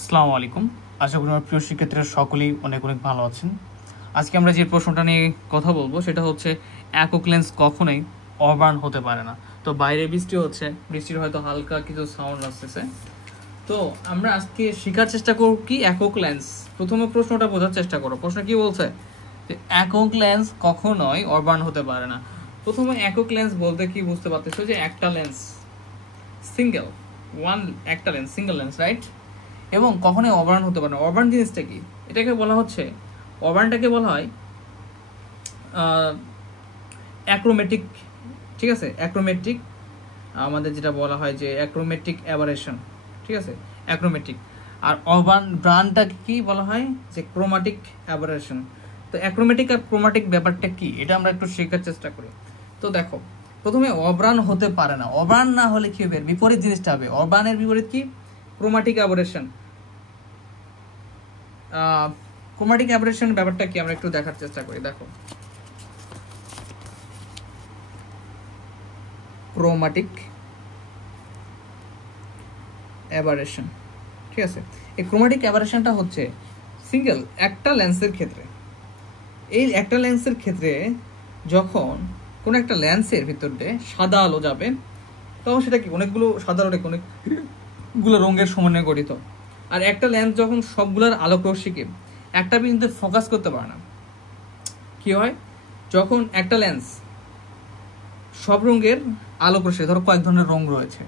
আসসালামু আলাইকুম। আশা করি আমার প্রিয় শিক্ষার্থীরা সকলেই অনেক অনেক ভালো আছেন। আজকে আমরা যে প্রশ্নটা নিয়ে কথা বলবো সেটা হচ্ছে একক লেন্স কখনোই অবার্ন হতে পারে না। তো বাইরে বৃষ্টি হচ্ছে, বৃষ্টির হয়তো হালকা কিছু সাউন্ড আসতেছে। তো আমরা আজকে শেখার চেষ্টা করব কি একক লেন্স। প্রথমে প্রশ্নটা বোঝার চেষ্টা করো। প্রশ্ন কি বলছে যে একক লেন্স কখনোই অবার্ন হতে পারে না। প্রথমে একক লেন্স বলতে কি বুঝতে পারতেছো যে একটা লেন্স সিঙ্গেল একটা লেন্স সিঙ্গেল লেন্স, রাইট? এবং কখনোই অবার্ন হতে পারে না। অবার্ন জিনিসটা কি? এটাকে বলা হচ্ছে, অবার্নটাকে বলা হয় অ্যাক্রোমেটিক। ঠিক আছে, অ্যাক্রোমেটিক আমাদের যেটা বলা হয় যে অ্যাক্রোমেটিক অ্যাবারেশন। ঠিক আছে, অ্যাক্রোমেটিক। আর ব্রানটাকে কি বলা হয় যে ক্রোমাটিক অ্যাবারেশন। তো অ্যাক্রোমেটিক আর ক্রোমাটিক ব্যাপারটা কি এটা আমরা একটু শেখার চেষ্টা করি। তো দেখো, প্রথমে অবার্ন হতে পারে না। অবার্ন না হলে কি হবে? বিপরীত জিনিসটা হবে। অবার্নের বিপরীত কি? Chromatic aberration. ক্রোমাটিক অ্যাবারেশন ব্যাপারটা কি আমরা একটু দেখার চেষ্টা করি। দেখো, ক্রোমাটিক অ্যাবারেশন, ঠিক আছে। এই ক্রোমাটিক অ্যাবারেশনটা হচ্ছে সিঙ্গেল একটা লেন্সের ক্ষেত্রে। এই একটা লেন্সের ক্ষেত্রে যখন কোনো একটা লেন্সের ভিতর দিয়ে সাদা আলো যাবে, তখন সেটা কি অনেকগুলো সাদা আলো অনেকগুলো রঙের সমন্বয়ে গঠিত। আর একটা লেন্স যখন সবগুলোর আলোক রশ্মিকে একটা বিন্দুতে ফোকাস করতে পারে না, কি হয়? যখন একটা লেন্স সব রঙের আলোক রশ্মি, ধরো কয়েক ধরনের রং রয়েছে,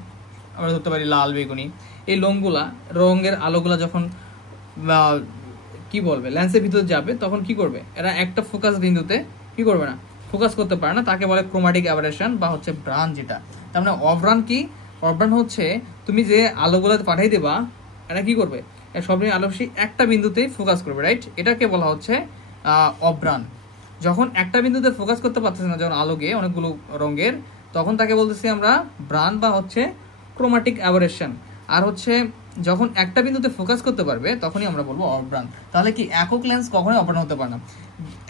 আমরা ধরতে পারি লাল, বেগুনি, এই রঙের আলোগুলা যখন কি বলবে লেন্সের ভিতরে যাবে, তখন কি করবে? এরা একটা ফোকাস বিন্দুতে কি করবে না, ফোকাস করতে পারে না। তাকে বলে ক্রোমাটিক অ্যাবারেশন বা হচ্ছে ব্রান। যেটা তার মানে অব্রান কি? অব্রান হচ্ছে তুমি যে আলোগুলো পাঠিয়ে দেবা, এরা কি করবে? সব আলো একটা বিন্দুতেই ফোকাস করবে, রাইট? এটাকে বলা হচ্ছে অব্রান। যখন একটা বিন্দুতে ফোকাস করতে পারতেছে না, যখন আলোকে অনেকগুলো রঙের, তখন তাকে বলতেছি আমরা ব্রান বা হচ্ছে ক্রোমাটিক অ্যাবারেশন। আর হচ্ছে যখন একটা বিন্দুতে ফোকাস করতে পারবে, তখনই আমরা বলবো অব্রান। তাহলে কি একক লেন্স কখনোই অব্রান হতে পারে না।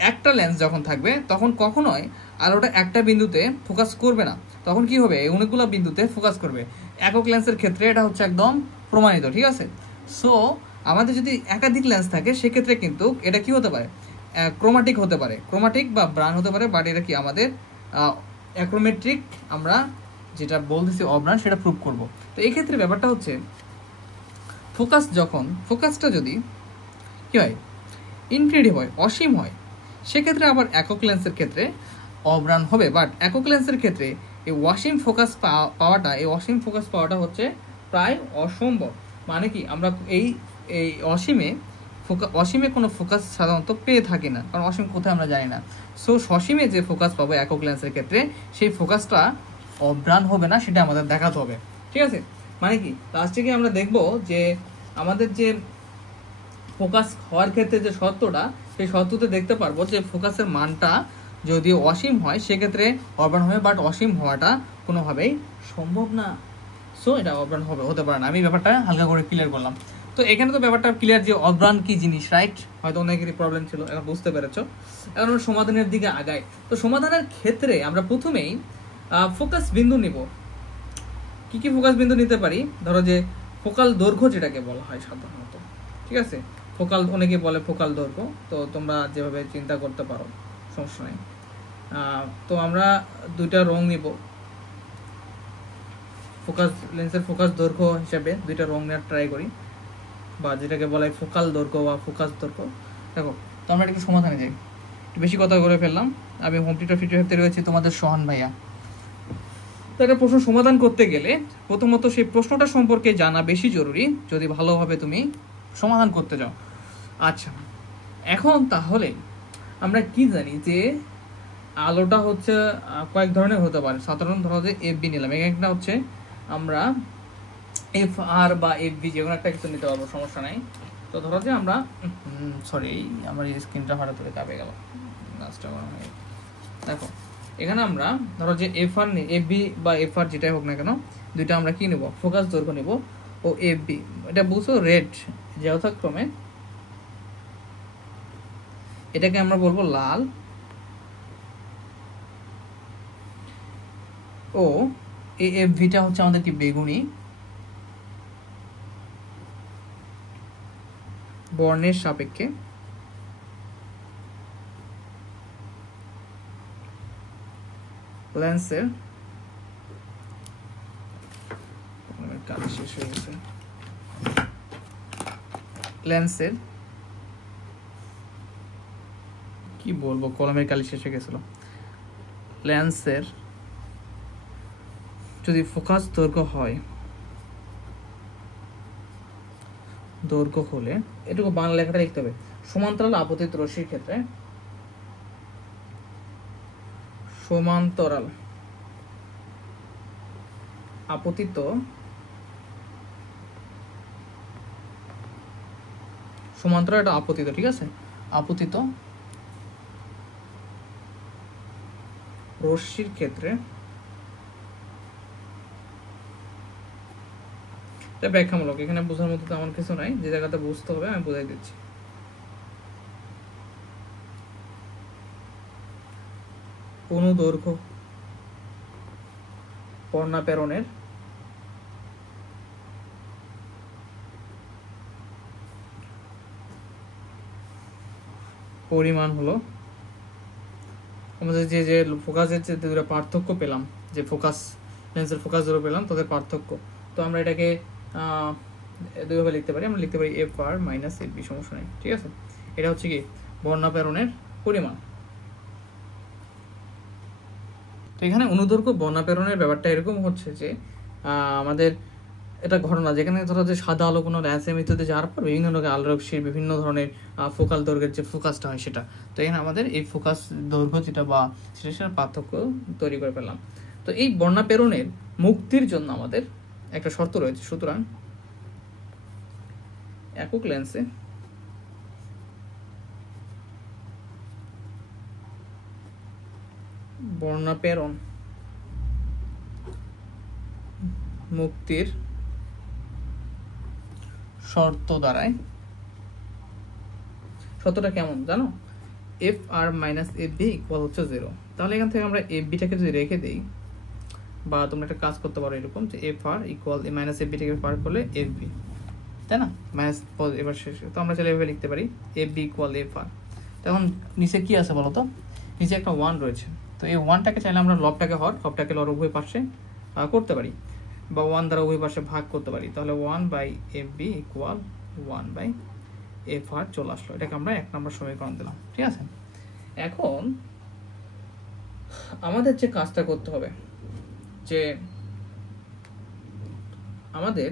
একটা লেন্স যখন থাকবে তখন কখনোই আলোটা একটা বিন্দুতে ফোকাস করবে না, তখন কি হবে? অনেকগুলো বিন্দুতে ফোকাস করবে। একক লেন্সের ক্ষেত্রে এটা হচ্ছে একদম প্রমাণিত, ঠিক আছে। সো আমাদের যদি একাধিক লেন্স থাকে, সেক্ষেত্রে কিন্তু এটা কি হতে পারে? ক্রোমাটিক হতে পারে, ক্রোমাটিক বা ব্রান হতে পারে। বাট এটা কি আমাদের অ্যাক্রোমেট্রিক, আমরা যেটা বলতেছি অব্রান, সেটা প্রুভ করব। তো এই ক্ষেত্রে ব্যাপারটা হচ্ছে ফোকাসটা যদি কি হয়, ইনফিনিটিভ হয়, অসীম হয়, সেক্ষেত্রে আবার একক লেন্সের ক্ষেত্রে অব্রান হবে। বাট একক লেন্সের ক্ষেত্রে এই অসীম ফোকাস পাওয়াটা হচ্ছে প্রায় অসম্ভব। মানে কি, আমরা এই অসীমে কোনো ফোকাস সাধারণত পেয়ে থাকি না, কারণ অসীম কোথায় আমরা জানি না। সো সসীমে যে ফোকাস পাবো একক লেন্সের ক্ষেত্রে, সেই ফোকাসটা অব্রান হবে না, সেটা আমাদের দেখাতে হবে, ঠিক আছে। মানে কি, লাস্টে গিয়ে আমরা দেখবো যে আমাদের যে ফোকাস হওয়ার ক্ষেত্রে যে শর্তটা, সেই শর্ততে দেখতে পারবো যে ফোকাসের মানটা যদি অসীম হয়, সেক্ষেত্রে অব্রান হবে। বাট অসীম হওয়াটা কোনোভাবেই সম্ভব না। সো এটা অব্রান হতে পারে না। আমি ব্যাপারটা হালকা করে ক্লিয়ার করলাম। তো এখানে তো ব্যাপারটা ক্লিয়ার যে অব্রান কি জিনিস, রাইট? হয়তো অনেকেরই প্রবলেম ছিল, এখন বুঝতে পেরেছো। এখন আমরা সমাধানের দিকে আগাই। তো সমাধানের ক্ষেত্রে আমরা প্রথমেই ফোকাস বিন্দু নিব। কি কি ফোকাস বিন্দু নিতে পারি? ধরো যে ফোকাল দৈর্ঘ্য যেটাকে বলা হয় সাধারণত, ঠিক আছে। অনেকে বলে ফোকাল দৈর্ঘ্য, তো তোমরা যেভাবে চিন্তা করতে পারো, সমস্যা নেই। তো আমরা দুইটা রং নিব লেন্সের ফোকাস দৈর্ঘ্য হিসাবে, দুইটা রং নেওয়ার ট্রাই করি, বা যেটাকে বলা হয় ফোকাল দৈর্ঘ্য বা ফোকাস দৈর্ঘ্য। দেখো, তো আমরা একটু সমাধানে যাই। একটু বেশি কথা করে ফেললাম। আমি হোম টিউটর ফিটে রয়েছে তোমাদের সোহান ভাইয়া। তো একটা প্রশ্ন সমাধান করতে গেলে প্রথমত সেই প্রশ্নটা সম্পর্কে জানা বেশি জরুরি, যদি ভালোভাবে তুমি সমাধান করতে যাও। আচ্ছা, এখন তাহলে আমরা কি জানি যে আলোটা হচ্ছে কয়েক ধরনের হতে পারে। সাধারণ ধরো যে এফ বি নিলাম, একটা হচ্ছে আমরা এফ আর বা এফ বি যে কোনো একটা কিছু নিতে পারবো, সমস্যা নাই। তো ধরো যে আমরা আমার এই স্ক্রিনটা হঠাৎ করে কাঁপে গেল, দেখো এখানে আমরা ধরো যে এফ বি বা এফ আর যেটাই হোক না কেন, দুইটা আমরা কি নেব? ফোকাস দৈর্ঘ্য নেব। ও এফ বি, এটা বুঝছো, রেড যথাক্রমে এটাকে আমরা বলবো লাল, ও এফ ভিটা হচ্ছে আমাদের কি বেগুনি, বর্ণের সাপেক্ষে লেন্সের কাজ শেষ হয়ে গেছে। লেন্সের কি বলবো, কলমের কালি শেষ হয়ে গেছিল। লেন্সের যদি ফোকাস দৈর্ঘ্য হয়, দৈর্ঘ্য হলে এটুকু বাংলা লেখাটা লিখতে হবে। সমান্তরাল আপতিত রশ্মির ক্ষেত্রে, সমান্তরাল আপতিত সমান্তরাল এটা আপতিত, ঠিক আছে, আপতিত রশ্মির ক্ষেত্রে এটা ব্যাখ্যামূলক, এখানে বোঝার মতো তেমন কিছু নাই, যে জায়গাতে বুঝতে হবে আমি বোঝাই দিচ্ছি। অনুদৈর্ঘ্য বর্ণাপেরণের পরিমাণ হলো আমাদের যে ফোকাসের যে দুটো পার্থক্য পেলাম, যে ফোকাস লেন্সের ফোকাস দুটো পেলাম তাদের পার্থক্য। তো আমরা এটাকে দুইভাবে লিখতে পারি, আমরা লিখতে পারি F R minus F B, সমস্যা নেই, ঠিক আছে। এটা হচ্ছে কি বর্ণাপেরণের পরিমাণ। তো এখানে অনুদৈর্ঘ্য বর্ণাপেরণের ব্যাপারটা এরকম হচ্ছে যে আমাদের এটা ঘটনা, যেখানে ধরো যে সাদা আলো কোনো ল্যান্সের মৃত্যুতে যাওয়ার পর বিভিন্ন ধরনের আলো রশ্মির বিভিন্ন ধরনের ফোকাল দৈর্ঘ্যের যে ফোকাসটা হয় সেটা, তো এখানে আমাদের এই ফোকাস দৈর্ঘ্য যেটা বা সেটার পার্থক্য তৈরি করে পেলাম। তো এই বর্ণাপেরণের মুক্তির জন্য আমাদের একটা শর্ত রয়েছে। সুতরাং একক লেন্সে বর্ণাপেরণ মুক্তির শর্ত দ্বারায়, শর্তটা কেমন জানো, F R minus F B equal হচ্ছে 0। তাহলে এখান থেকে আমরা এফ বিটাকে যদি রেখে দিই, বা তোমরা একটা কাজ করতে পারো এরকম যে F R equal minus F বিটাকে পার করলে এফ বি, তাই না, মাইনাস এবার শেষে তো আমরা চাইলে এভাবে লিখতে পারি F B equal F R. তখন নিচে কি আছে বলো তো, নিচে একটা 1 রয়েছে। তো এই 1টাকে চাইলে আমরা লবটাকে লবটাকে লর উভয় পাশে করতে পারি, বা 1 দ্বারা উভয় পাশে ভাগ করতে পারি। তাহলে 1/FB ইকুয়াল 1/FR চলে আসলো। এটাকে আমরা 1 নম্বর সমীকরণ দিলাম, ঠিক আছে। এখন আমাদের যে কাজটা করতে হবে, যে আমাদের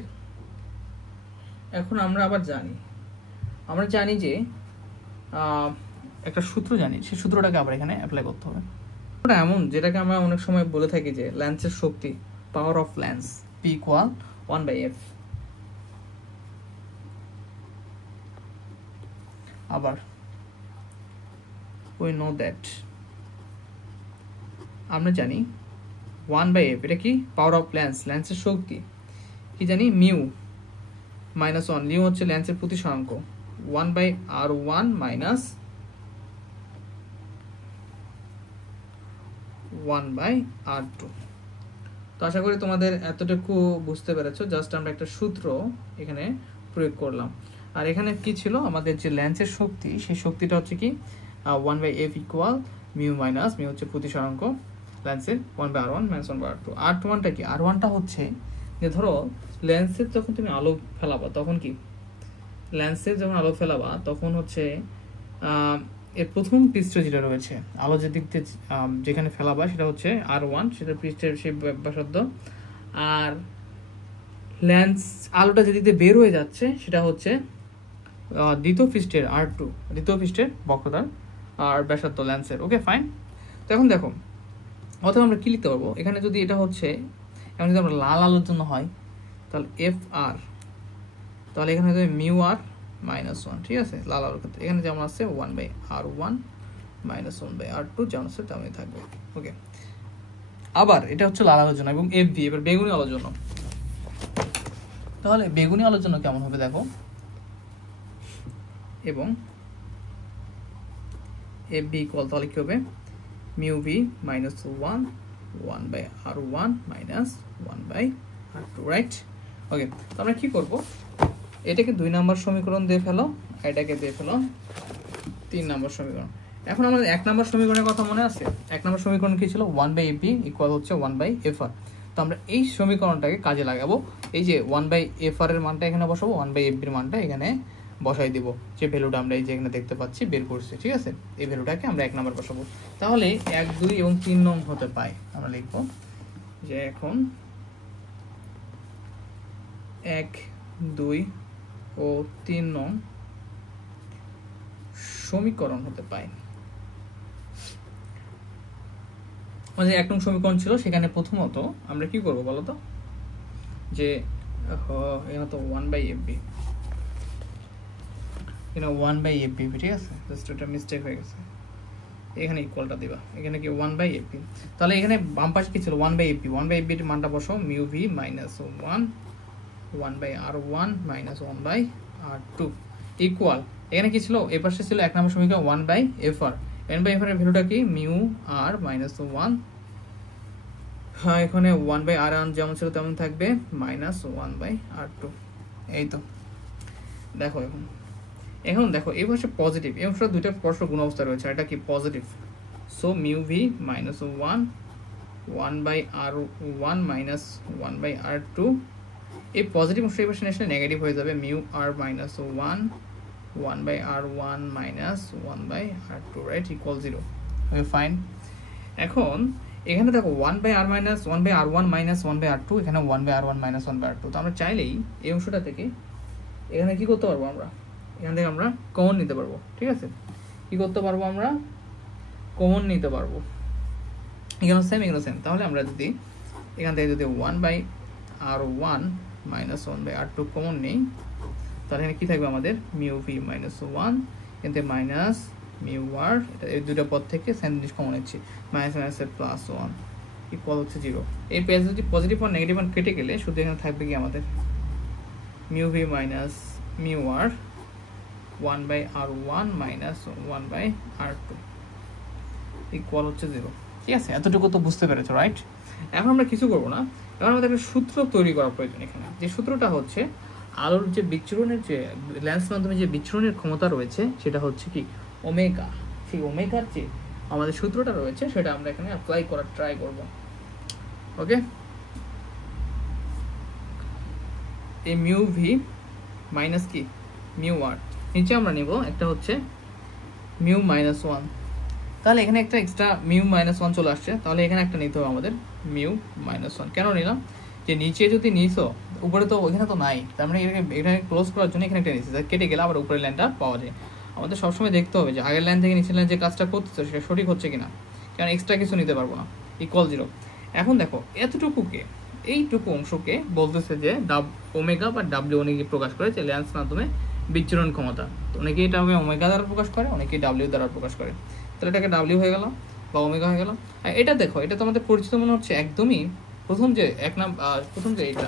এখন আমরা জানি যে একটা সূত্র জানি, সেই সূত্রটাকে আবার এখানে অ্যাপ্লাই করতে হবে। ওটা এমন যেটাকে আমরা অনেক সময় বলে থাকি যে লেন্সের শক্তি, power of lens, P equal 1/F। আবার we know that, আমরা জানি 1/F এটা কি, পাওয়ার অফ লেন্স, লেন্সের শক্তি কি জানি, মিউ মাইনাস 1, মিউ হচ্ছে লেন্সের প্রতিসরাঙ্ক, 1/R1 মাইনাস 1/R2। তো আশা করি তোমাদের এতটুকু বুঝতে পেরেছো। জাস্ট আমরা একটা সূত্র এখানে প্রয়োগ করলাম। আর এখানে কি ছিল, আমাদের যে লেন্সের শক্তি, সেই শক্তিটা হচ্ছে কি 1/F equal mu minus, mu হচ্ছে প্রতিসরাঙ্ক লেন্সের, 1/R1 মাইনাস 1/R2। R1টা কি, R1টা হচ্ছে যে ধরো লেন্সের যখন তুমি আলো ফেলাবা তখন কি, লেন্সের যখন আলো ফেলাবা তখন হচ্ছে এর প্রথম পৃষ্ঠ যেটা রয়েছে, আলো যে দিক দিয়ে যেখানে ফেলাবা সেটা হচ্ছে R1, সেটা পৃষ্ঠের সেই ব্যাসার্ধ। আর লেন্স আলোটা যেদিক দিয়ে বের হয়ে যাচ্ছে সেটা হচ্ছে দ্বিতীয় পৃষ্ঠের R2, দ্বিতীয় পৃষ্ঠের বক্রতার আর ব্যাসার্ধ লেন্সের। Okay fine. তো এখন দেখো, অথবা আমরা কি লিখতে পারবো এখানে, যদি এটা হচ্ছে এখন যদি আমরা লাল আলোর জন্য হয় তাহলে এফ আর, তাহলে এখানে হবে মিউ আর মাইনাস 1, ঠিক আছে, লাল আলোর ক্ষেত্রে এখানে যেমন আছে 1/R1 মাইনাস 1/R2 যেমন আছে তেমনই থাকবে। ওকে, আবার এটা হচ্ছে লাল আলোর জন্য, এবং এফ বি এবার বেগুনি আলোর জন্য। তাহলে বেগুনি আলোর জন্য কেমন হবে দেখো, এবং এফ বি ইকুয়াল তাহলে কি হবে, mu B minus 1/R1 minus 1/R2, right. Okay, তো আমরা কি করব, এটাকে 2 নম্বর সমীকরণ দিয়ে ফেলো, এটাকে দিয়ে ফেলো 3 নম্বর সমীকরণ। এখন আমাদের 1 নম্বর সমীকরণের কথা মনে আছে? 1 নম্বর সমীকরণ কি ছিল? 1/fb ইকুয়াল হচ্ছে 1/fr। তো আমরা এই সমীকরণটাকে কাজে লাগাবো। এই যে 1/fr এর মানটা এখানে বসাবো, 1/fb এর মানটা এখানে বসাই দিব, যে ভ্যালুটা আমরা এই যে এখানে দেখতে পাচ্ছি বের করছি, ঠিক আছে? এই ভ্যালুটাকে আমরা 1 নম্বর বসাবো। তাহলে 1, 2 এবং 3 নং হতে পায়। আমরা লিখবো যে এখন 1, 2 ও 3 নং সমীকরণ হতে পায়। আমাদের 1 নং সমীকরণ ছিল, সেখানে প্রথমত আমরা কি করব বলো তো, যে এখানে তো 1/fb, এখানে 1/fb, ঠিক আছে? জাস্ট একটা মিস্টেক হয়ে গেছে, এখানে ইকুয়ালটা দিবা, এখানে কি 1/fb। তাহলে এখানে বাম পাশে কি ছিল? 1/fb। 1/fb এর মানটা বসাও, mu V minus 1/r1 minus 1/r2 equal, এখানে কি ছিল? এই পাশে ছিল 1 নম্বর সমীকরণ 1/fr। 1/fr এর ভ্যালুটা কি? মিউ আর মাইনাস 1, হ্যাঁ এখানে 1/r যেমন ছিল তেমন থাকবে, মাইনাস 1/r2। এই তো দেখো, এখন দেখো এই পাশে পজিটিভ, এই পাশে দুইটা পরস্পর গুণ অবস্থা রয়েছে, এটা কি positive. So mu V minus 1/r1 minus 1/r2, এই পজিটিভ অংশ এই পাশে আসলে নেগেটিভ হয়ে যাবে, mu R minus 1/r1 minus 1/r2, right, equal 0। Okay fine. এখন এখানে দেখো 1/r minus 1/r1 minus 1/r2, এখানে 1/r1 মাইনাস 1/r2। তো আমরা চাইলেই এই অংশটা থেকে এখানে কি করতে পারবো? আমরা এখান থেকে আমরা কমন নিতে পারবো, ঠিক আছে? কি করতে পারবো? আমরা কমন নিতে পারবো। এখানে সেম, এখানে সেম। তাহলে আমরা যদি এখান থেকে যদি 1/r1 মাইনাস 1/r2 কমন নেই, তাহলে এখানে কি থাকবে আমাদের? মিউ ভি মাইনাস 1, এখান থেকে মাইনাস মিউ আর, এই দুটো পদ থেকে সেম জিনিস কমন নিচ্ছি, মাইনাস মাইনাসের প্লাস 1 ইকুয়াল হচ্ছে 0। এই পেজ যদি পজিটিভ আর নেগেটিভ মান কেটে গেলে শুধু এখানে থাকবে কি আমাদের? মিউ ভি মাইনাস মিউ আর 1/r1 মাইনাস 1/r2 ইকুয়াল হচ্ছে 0, ঠিক আছে? এতটুকু তো বুঝতে পেরেছো, রাইট? এখন আমরা কিছু করবো না, এখন আমাদের একটা সূত্র তৈরি করা প্রয়োজন। এখানে যে সূত্রটা হচ্ছে আলোর যে বিচ্ছুরণের, যে লেন্স মাধ্যমে যে বিচ্ছুরণের ক্ষমতা রয়েছে, সেটা হচ্ছে কি ওমেগা। সেই ওমেগার যে আমাদের সূত্রটা রয়েছে সেটা আমরা এখানে অ্যাপ্লাই করার ট্রাই করব। ওকে, এই মিউ ভি মাইনাস কি মিউ আর, নিচে আমরা নিব একটা হচ্ছে মিউ মাইনাস 1। তাহলে এখানে একটা এক্সট্রা মিউ মাইনাস 1 চলে আসছে, তাহলে এখানে একটা নিতে হবে আমাদের মিউ মাইনাস 1। কেন নিলাম? যে নিচে যদি নিছো, উপরে তো ওইখানে তো নাই, তার মানে এখানে ক্লোজ করার জন্য এখানে একটা নিচ্ছি, কেটে গেলে আবার উপরের লাইনটা পাওয়া যায়। আমাদের সবসময় দেখতে হবে যে আগের লাইন থেকে নিচের লাইন যে কাজটা করতেছে সেটা সঠিক হচ্ছে কিনা, কারণ এক্সট্রা কিছু নিতে পারবো না, ইকুয়াল 0। এখন দেখো এতটুকুকে, এইটুকু অংশকে বলতেছে যে ওমেগা বা ডাব্লিউ অনেকে প্রকাশ করে, যে লেন্স মাধ্যমে বিচ্ছুরণ ক্ষমতা। তো অনেকে এটা ওমেগা দ্বারা প্রকাশ করে, অনেকে ডাব্লিউ দ্বারা প্রকাশ করে। তাহলে এটাকে ডাব্লিউ হয়ে গেল বা ওমেগা হয়ে গেল। আর এটা দেখো, এটা তো আমাদের পরিচিত মনে হচ্ছে একদমই। প্রথম যে প্রথম যে এটা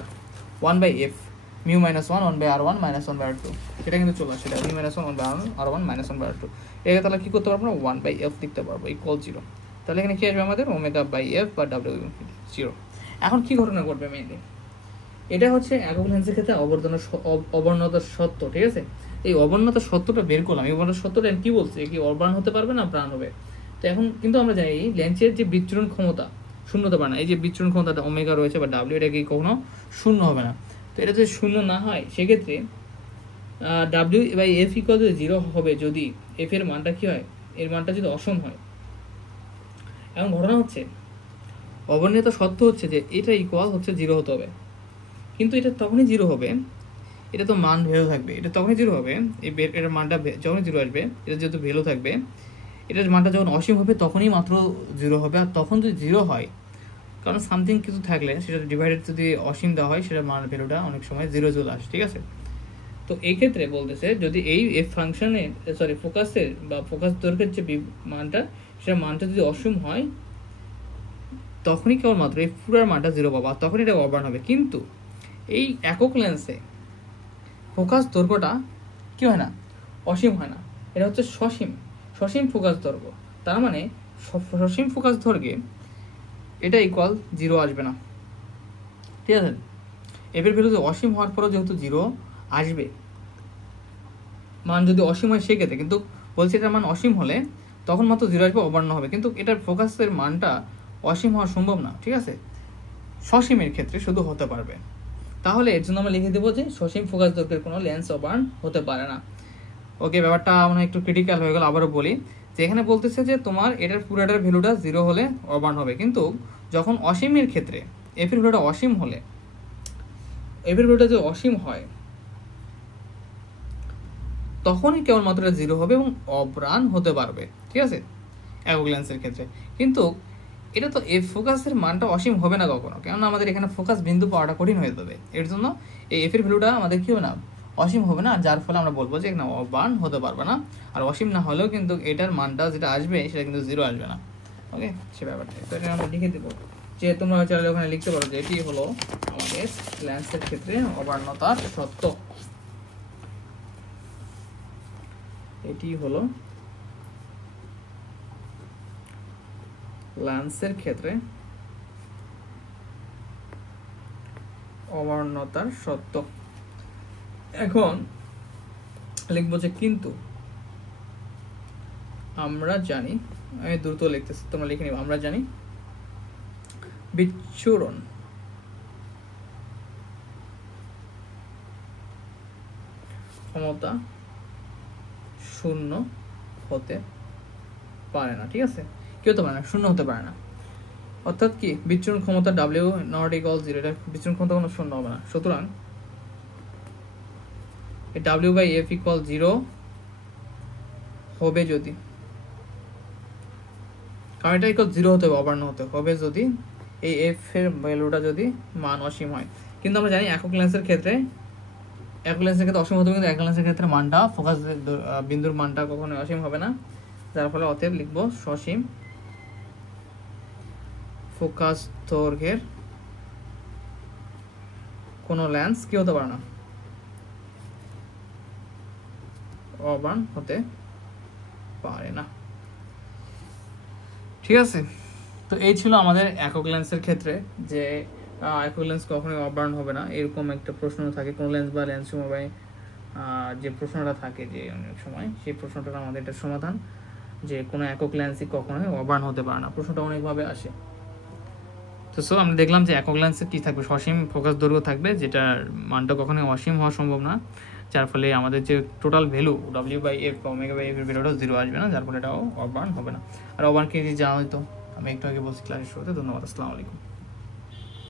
1/f mu minus 1 1/r1 minus 1/r2, সেটা কিন্তু চলে আসে, mu minus 1 1/r1 minus 1/r2। এটা তাহলে কি করতে পারবো না, 1/f লিখতে পারবো, ইকুয়াল 0। তাহলে এখানে কি আসবে আমাদের? ওমেগা বাই এফ বা ডাব্লিউ 0। এখন কি ঘটনা ঘটবে মেইনলি? এটা হচ্ছে একক লেন্সের ক্ষেত্রে অবর্ণতার সত্য, ঠিক আছে? এই অবর্ণতার সত্যটা বের করলাম। এই অবর্ণতার সত্যটা কি বলছে? কি অবর্ণ হতে পারবে না প্রাণ হবে? তো এখন কিন্তু আমরা জানি লেন্সের যে বিচ্ছুরণ ক্ষমতা শূন্য হতে পারে না। এই যে বিচ্ছুরণ ক্ষমতাটা ওমেগা রয়েছে বা ডাব্লিউ, এটা কি কখনো শূন্য হবে না। তো এটা যদি শূন্য না হয়, সেক্ষেত্রে ডাব্লিউ বাই এফ ইকুয়াল যদি 0 হবে, যদি এফ এর মানটা কি হয়, এর মানটা যদি অসম হয়। এখন ঘটনা হচ্ছে অবর্ণিত সত্য হচ্ছে যে এটা ইকুয়াল হচ্ছে 0 হতে হবে, কিন্তু এটা তখনই 0 হবে, এটা তো মান ভ্যালু থাকবে, এটা তখনই 0 হবে। এটার মানটা যখনই 0 আসবে, এটা যেহেতু ভ্যালু থাকবে, এটার মানটা যখন অসীম হবে তখনই মাত্র 0 হবে। আর তখন যদি 0 হয়, কারণ সামথিং কিছু থাকলে সেটা ডিভাইডেড যদি অসীম দেওয়া হয়, সেটা মান ভ্যালুটা অনেক সময় 0 চলে আসে, ঠিক আছে? তো এই ক্ষেত্রে বলতেছে যদি এই এফ ফাংশনের ফোকাসের বা ফোকাস দৈর্ঘ্যের যে মানটা, সেটা মানটা যদি অসীম হয়, তখনই কেবলমাত্র এই পুরার মানটা 0 পাবা, তখন এটা অবার্ন হবে। কিন্তু এই একক লেন্সে ফোকাস দৈর্ঘ্যটা কি হয় না, অসীম হয় না, এটা হচ্ছে সসীম ফোকাস দৈর্ঘ্য। তার মানে সসীম ফোকাস দৈর্ঘ্যে এটা ইকুয়াল 0 আসবে না, ঠিক আছে? এফের ভ্যালু অসীম হওয়ার পরও যেহেতু 0 আসবে, মান যদি অসীম হয় সেক্ষেত্রে, কিন্তু বলছি এটার মান অসীম হলে তখন মাত্র 0 আসবে, অবর্ণ হবে, কিন্তু এটার ফোকাসের মানটা অসীম হওয়া সম্ভব না, ঠিক আছে, সসীমের ক্ষেত্রে শুধু হতে পারবে। তাহলে এর জন্য আমরা লিখে দেবো যে সসীম ফোকাস দৈর্ঘ্যের কোনো লেন্স অবার্ন হতে পারে না। ওকে, ব্যাপারটা মানে একটু ক্রিটিক্যাল হয়ে গেল। আবারও বলি যে এখানে বলতেছে যে তোমার এটার পুরোটার ভ্যালুটা 0 হলে অবার্ন হবে, কিন্তু যখন অসীমের ক্ষেত্রে এফ এর ভ্যালুটা অসীম হলে, এফ এর ভ্যালুটা যদি অসীম হয় তখনই কেবলমাত্র 0 হবে এবং অবার্ন হতে পারবে, ঠিক আছে, একক লেন্সের ক্ষেত্রে। কিন্তু এটা তো এফ ফোকাসের মানটা অসীম হবে না কখনো, কেননা আমাদের এখানে ফোকাস বিন্দু পাওয়াটা কঠিন হয়ে যাবে। এর জন্য এই এফ এর ভ্যালুটা আমাদের কি হবে না, অসীম হবে না, যার ফলে আমরা বলবো যে এখানে অবার্ন হতে পারবে না। আর অসীম না হলেও কিন্তু এটার মানটা যেটা আসবে সেটা কিন্তু 0 আসবে না। ওকে, সে ব্যাপারটা তো এটা আমরা লিখে দেবো যে তোমরা চাইলে ওখানে লিখতে পারো যে এটি হলো আমাদের লেন্সের ক্ষেত্রে অবার্ণতার সত্য। এটি হলো লেন্সের ক্ষেত্রে অবার্ণতার সত্য। এখন লিখবো যে কিন্তু আমরা জানি, আমি দ্রুত লিখতেছি তোমরা লিখে নিব, আমরা জানি বিচ্ছুরণ ক্ষমতা 0 হতে পারে না, ঠিক আছে, কি হতে পারে না, 0 হতে পারে না। অর্থাৎ কি, বিচ্ছুরণ ক্ষমতা W নট ইকুয়াল 0, এটা বিচ্ছুরণ ক্ষমতা কোনো 0 হবে না। সুতরাং W/F ইকুয়াল 0 হবে যদি, কারণ এটা ইকুয়াল 0 হতে হবে, অবার্ণ হতে হবে যদি এই F এর ভ্যালুটা যদি মান অসীম হয়। কিন্তু আমরা জানি একক লেন্সের ক্ষেত্রে অসীম হতে হবে, কিন্তু একক লেন্সের ক্ষেত্রে মানটা ফোকাস বিন্দুর মানটা কখনোই অসীম হবে না, যার ফলে অতএব লিখবো সসীম ফোকাস দৈর্ঘ্যের কোনো লেন্স কি হতে পারে না, অবার্ন হতে পারে না, ঠিক আছে। তো এই ছিল আমাদের একক লেন্সের ক্ষেত্রে যে একক লেন্স কখনোই অবার্ন হবে না, এরকম একটা প্রশ্ন থাকে কোন লেন্স বা লেন্স সমবায়, যে প্রশ্নটা থাকে যে অনেক সময়, সেই প্রশ্নটার আমাদের একটা সমাধান যে কোনো একক লেন্সই কখনোই অবার্ন হতে পারে না, প্রশ্নটা অনেকভাবে আসে। তো সো আমরা দেখলাম যে একক লেন্সে কি থাকবে, সসীম ফোকাস দৈর্ঘ্য থাকবে, যেটার মানটা কখনোই অসীম হওয়া সম্ভব না, যার ফলে আমাদের যে টোটাল ভ্যালু W/F বা Ω/F এর ভ্যালুটা 0 আসবে না, যার ফলে এটাও অবার্ন হবে না। আর অবার্ন কি জানা হয়তো আমি একটু আগে বলছি ক্লাসের শুরুতে। ধন্যবাদ, আসসালামু আলাইকুম।